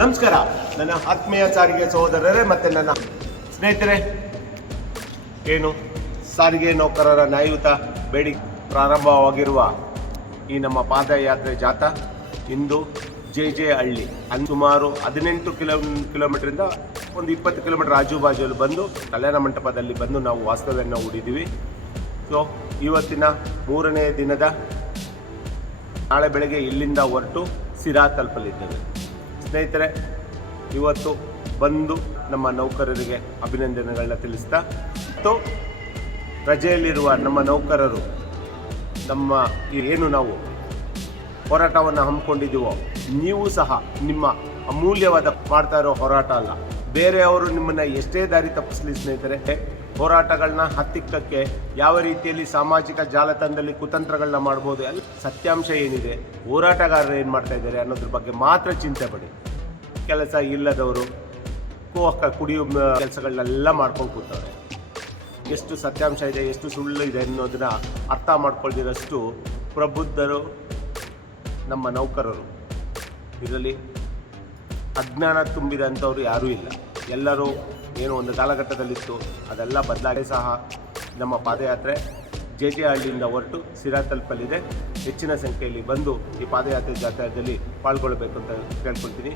ನಮಸ್ಕಾರ ನನ್ನ ಆತ್ಮೀಯ ಸಾರಿಗೆ ಸಹೋದರರೇ ಮತ್ತು ನನ್ನ ಸ್ನೇಹಿತರೆ. ಏನು ಸಾರಿಗೆ ನೌಕರರ ನ್ಯಾಯಯುತ ಬೇಡಿಕೆ ಪ್ರಾರಂಭವಾಗಿರುವ ಈ ನಮ್ಮ ಪಾದಯಾತ್ರೆ ಜಾಥಾ ಇಂದು ಜೆ ಹಳ್ಳಿ ಸುಮಾರು 18 ಕಿಲೋಮೀಟರಿಂದ ಒಂದು 20 ಕಿಲೋಮೀಟರ್ ಆಜುಬಾಜುಲ್ಲಿ ಬಂದು ಕಲ್ಯಾಣ ಮಂಟಪದಲ್ಲಿ ಬಂದು ನಾವು ವಾಸ್ತವ್ಯವನ್ನು ಹೂಡಿದ್ದೀವಿ. ಸೊ ಇವತ್ತಿನ 3ನೇ ದಿನದ ನಾಳೆ ಬೆಳಗ್ಗೆ ಇಲ್ಲಿಂದ ಹೊರಟು ಸಿರಾ ತಲುಪಲಿದ್ದೇವೆ. ಸ್ನೇಹಿತರೆ, ಇವತ್ತು ಬಂದು ನಮ್ಮ ನೌಕರರಿಗೆ ಅಭಿನಂದನೆಗಳನ್ನ ತಿಳಿಸ್ತಾ ಮತ್ತು ರಜೆಯಲ್ಲಿರುವ ನಮ್ಮ ನೌಕರರು ನಮ್ಮ ಏನು ನಾವು ಹೋರಾಟವನ್ನು ಹಮ್ಮಿಕೊಂಡಿದ್ದೀವೋ ನೀವು ಸಹ ನಿಮ್ಮ ಅಮೂಲ್ಯವಾದ ಮಾಡ್ತಾ ಇರೋ ಹೋರಾಟ ಅಲ್ಲ, ಬೇರೆಯವರು ನಿಮ್ಮನ್ನು ಎಷ್ಟೇ ದಾರಿ ತಪ್ಪಿಸಲಿ ಸ್ನೇಹಿತರೆ, ಹೋರಾಟಗಳನ್ನ ಹತ್ತಿಕ್ಕಕ್ಕೆ ಯಾವ ರೀತಿಯಲ್ಲಿ ಸಾಮಾಜಿಕ ಜಾಲತಾಣದಲ್ಲಿ ಕುತಂತ್ರಗಳನ್ನ ಮಾಡ್ಬೋದು, ಅಲ್ಲಿ ಸತ್ಯಾಂಶ ಏನಿದೆ, ಹೋರಾಟಗಾರರು ಏನು ಮಾಡ್ತಾ ಇದ್ದಾರೆ ಅನ್ನೋದ್ರ ಬಗ್ಗೆ ಮಾತ್ರ ಚಿಂತೆ ಪಡಿ. ಕೆಲಸ ಇಲ್ಲದವರು ಕುಡಿಯೋ ಕೆಲಸಗಳನ್ನೆಲ್ಲ ಮಾಡ್ಕೊಂಡು ಕೂತವ್ರೆ. ಎಷ್ಟು ಸತ್ಯಾಂಶ ಇದೆ, ಎಷ್ಟು ಸುಳ್ಳು ಇದೆ ಅನ್ನೋದನ್ನ ಅರ್ಥ ಮಾಡ್ಕೊಳ್ದಿರೋಷ್ಟು ಪ್ರಬುದ್ಧರು ನಮ್ಮ ನೌಕರರು. ಇದರಲ್ಲಿ ಅಜ್ಞಾನ ತುಂಬಿದಂಥವ್ರು ಯಾರೂ ಇಲ್ಲ. ಎಲ್ಲರೂ ಏನು ಒಂದು ಕಾಲಘಟ್ಟದಲ್ಲಿತ್ತು ಅದೆಲ್ಲ ಬದಲಾಗಿ ಸಹ ನಮ್ಮ ಪಾದಯಾತ್ರೆ ಜೆ ಹಳ್ಳಿಯಿಂದ ಹೊರಟು ಸಿರಾ ತಲುಪಲಿದೆ. ಹೆಚ್ಚಿನ ಸಂಖ್ಯೆಯಲ್ಲಿ ಬಂದು ಈ ಪಾದಯಾತ್ರೆ ಜಾಥಾದಲ್ಲಿ ಪಾಲ್ಗೊಳ್ಳಬೇಕು ಅಂತ ಕೇಳ್ಕೊಳ್ತೀನಿ.